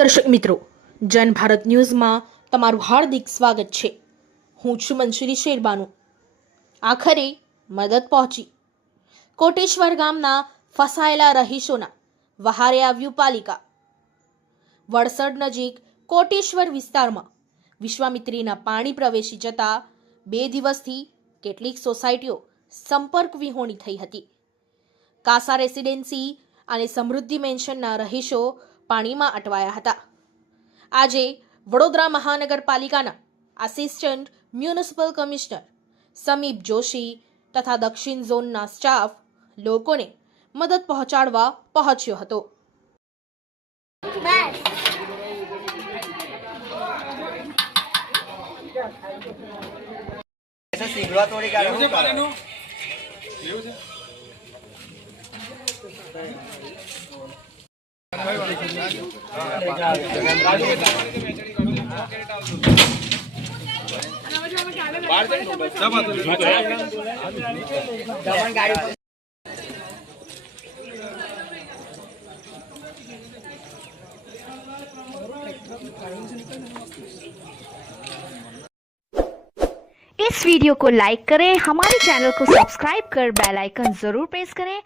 દર્શક મિત્રો, જન ભારત ન્યૂઝમાં તમારું હાર્દિક સ્વાગત છે। હું છું મંસૂરી શેરબાનુ। આખરે મદદ પહોંચી। કોટેશ્વર ગામના ફસાયેલા રહીશોના વહારે આવ્યું પાલિકા। વડસર નજીક કોટેશ્વર વિસ્તારમાં વિશ્વામિત્રીના પાણી પ્રવેશી જતા 2 દિવસથી કેટલીક સોસાયટીઓ સંપર્ક વિહોણી થઈ હતી। કાસા રેસિડેન્સી અને સમૃદ્ધિ મેન્શનના રહીશો પાણીમાં અટવાયા હતા। આજે વડોદરા મહાનગરપાલિકાના આસિસ્ટન્ટ મ્યુનિસિપલ કમિશનર સમીપ જોશી તથા દક્ષિણ ઝોનના સ્ટાફ લોકોને મદદ પહોંચાડવા પહોંચ્યો હતો। इस वीडियो को लाइक करें, हमारे चैनल को सब्सक्राइब कर बेल आइकन जरूर प्रेस करें